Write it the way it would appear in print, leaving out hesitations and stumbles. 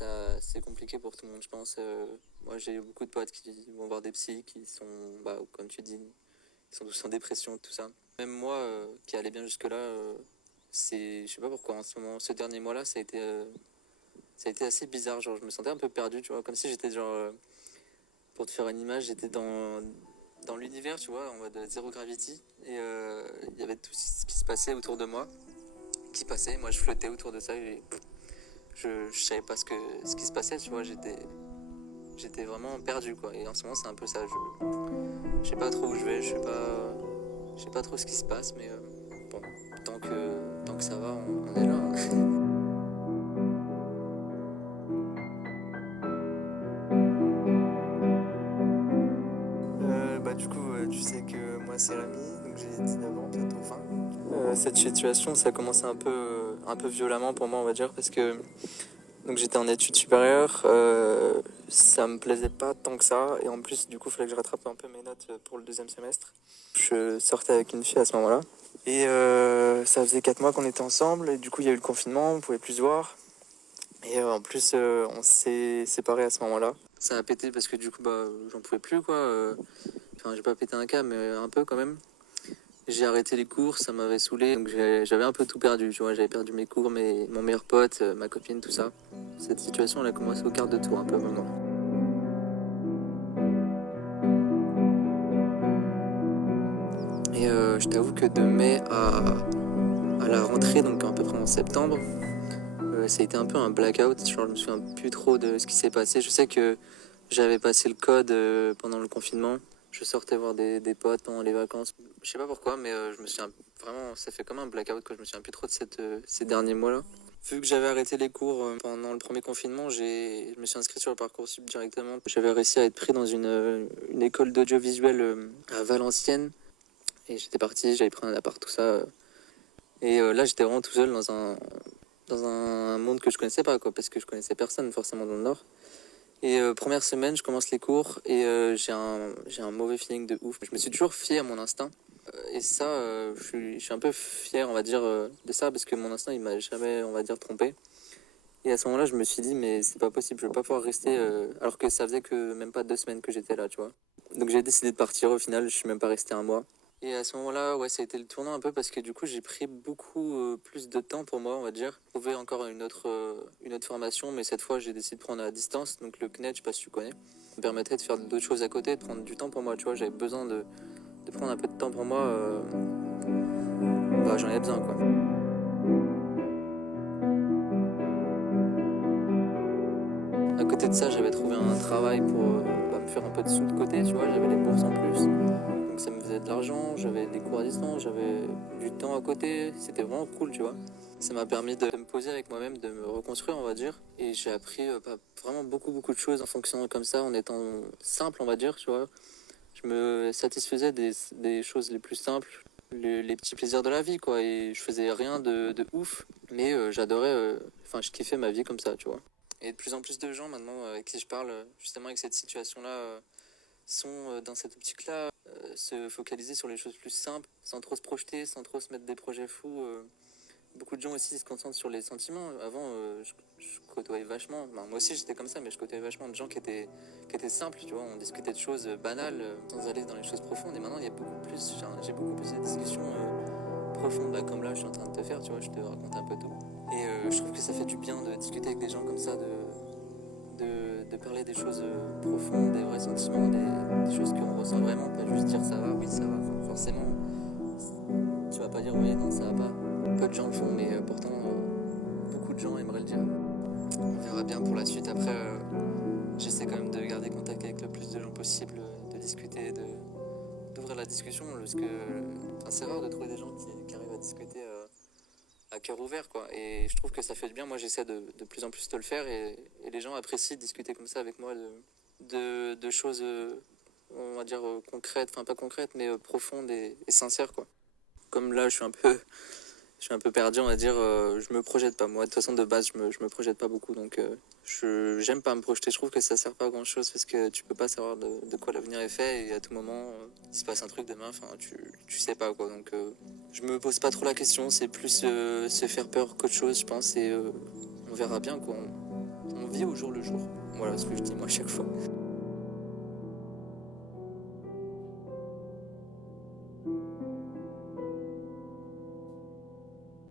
ça, c'est compliqué pour tout le monde, je pense. Moi, j'ai eu beaucoup de potes qui vont voir des psys, qui sont, bah, comme tu dis, ils sont tous en dépression, tout ça. Même moi, qui allais bien jusque-là, je sais pas pourquoi, en ce moment, ce dernier mois-là, ça a été assez bizarre. Genre, je me sentais un peu perdu, tu vois, comme si j'étais genre, pour te faire une image, j'étais dans l'univers, tu vois, en mode zéro gravity, et il y avait tout ce qui se passait autour de moi, qui passait. Moi, je flottais autour de ça, et je savais pas ce qui se passait, tu vois, j'étais vraiment perdu, quoi. Et en ce moment, c'est un peu ça. Je sais pas trop où je vais, je sais pas trop ce qui se passe, mais bon, tant que ça va, on est là, hein. Du coup, tu sais que moi, c'est Rémi, donc j'ai 19 ans, bientôt 20. Cette situation, ça a commencé un peu violemment pour moi, on va dire, parce que donc j'étais en études supérieures, ça me plaisait pas tant que ça, et en plus, du coup, il fallait que je rattrape un peu mes notes pour le deuxième semestre. Je sortais avec une fille à ce moment-là, et ça faisait 4 mois qu'on était ensemble, et du coup, il y a eu le confinement, on pouvait plus se voir, et en plus, on s'est séparés à ce moment-là. Ça a pété parce que du coup, bah, j'en pouvais plus, quoi. Enfin, j'ai pas pété un câble, mais un peu quand même. J'ai arrêté les cours, ça m'avait saoulé, donc j'avais un peu tout perdu, tu vois, j'avais perdu mes cours, mon meilleur pote, ma copine, tout ça. Cette situation, elle a commencé au quart de tour, un peu maintenant. Et je t'avoue que de mai à la rentrée, donc à peu près en septembre, ça a été un peu un blackout, genre je me souviens plus trop de ce qui s'est passé. Je sais que j'avais passé le code pendant le confinement, je sortais voir des potes pendant les vacances. Je sais pas pourquoi, mais je me souviens vraiment, ça fait comme un blackout, quoi. Je me souviens plus trop de ces derniers mois-là. Vu que j'avais arrêté les cours pendant le premier confinement, je me suis inscrit sur le Parcoursup directement. J'avais réussi à être pris dans une école d'audiovisuel à Valenciennes. Et j'étais parti, j'avais pris un appart, tout ça. Et là, j'étais vraiment tout seul dans un monde que je connaissais pas, quoi, parce que je connaissais personne forcément dans le Nord. Et première semaine, je commence les cours et j'ai un mauvais feeling de ouf. Je me suis toujours fié à mon instinct. Et ça, je suis un peu fier, on va dire, de ça, parce que mon instinct, il m'a jamais, on va dire, trompé. Et à ce moment-là, je me suis dit, mais c'est pas possible, je veux pas pouvoir rester, alors que ça faisait que même pas 2 semaines que j'étais là, tu vois. Donc j'ai décidé de partir, au final, je suis même pas resté un mois. Et à ce moment-là, ouais, ça a été le tournant un peu parce que du coup, j'ai pris beaucoup plus de temps pour moi, on va dire. Trouver encore une autre formation, mais cette fois, j'ai décidé de prendre à distance. Donc le CNED, je sais pas si tu connais, me permettait de faire d'autres choses à côté, de prendre du temps pour moi, tu vois. J'avais besoin de prendre un peu de temps pour moi. Bah, j'en avais besoin, quoi. À côté de ça, j'avais trouvé un travail pour me faire un peu de sous de côté, tu vois. J'avais les bourses en plus. Donc ça me faisait de l'argent, j'avais des cours à distance, j'avais du temps à côté. C'était vraiment cool, tu vois. Ça m'a permis de me poser avec moi-même, de me reconstruire, on va dire. Et j'ai appris vraiment beaucoup de choses en fonctionnant comme ça, en étant simple, on va dire, tu vois. Je me satisfaisais des choses les plus simples, les petits plaisirs de la vie, quoi. Et je faisais rien de ouf, mais j'adorais, enfin, je kiffais ma vie comme ça, tu vois. Et de plus en plus de gens maintenant avec qui je parle, justement avec cette situation-là, sont dans cette optique-là, se focaliser sur les choses plus simples, sans trop se projeter, sans trop se mettre des projets fous. Beaucoup de gens aussi se concentrent sur les sentiments. Avant, je côtoyais vachement, ben, moi aussi j'étais comme ça, mais je côtoyais vachement de gens qui étaient simples, tu vois. On discutait de choses banales sans aller dans les choses profondes. Et maintenant, il y a beaucoup plus, j'ai beaucoup plus de discussions profondes, là, comme là, je suis en train de te faire, tu vois, je te raconte un peu tout. Et je trouve que ça fait du bien de discuter avec des gens comme ça, de parler des choses profondes, des vrais sentiments, des choses qu'on ressent vraiment, pas juste dire ça va, oui, ça va. Enfin, forcément, tu vas pas dire oui, non, ça va pas. Peu de gens le font, mais pourtant, beaucoup de gens aimeraient le dire. On verra bien pour la suite. Après, j'essaie quand même de garder contact avec le plus de gens possible, de discuter, d'ouvrir la discussion, parce que c'est rare de trouver des gens qui arrivent à discuter à cœur ouvert, quoi. Et je trouve que ça fait du bien. Moi, j'essaie de plus en plus de le faire, et les gens apprécient de discuter comme ça avec moi de choses, on va dire, concrètes, enfin pas concrètes, mais profondes et sincères, quoi. Comme là, je suis un peu perdu, on va dire. Je me projette pas. Moi, de toute façon, de base, je me projette pas beaucoup. Donc, j'aime pas me projeter. Je trouve que ça sert pas à grand chose parce que tu peux pas savoir de quoi l'avenir est fait. Et à tout moment, il se passe un truc demain. Enfin, tu sais pas, quoi. Donc, je me pose pas trop la question. C'est plus se faire peur qu'autre chose, je pense. Et on verra bien, quoi. On vit au jour le jour. Voilà ce que je dis moi à chaque fois.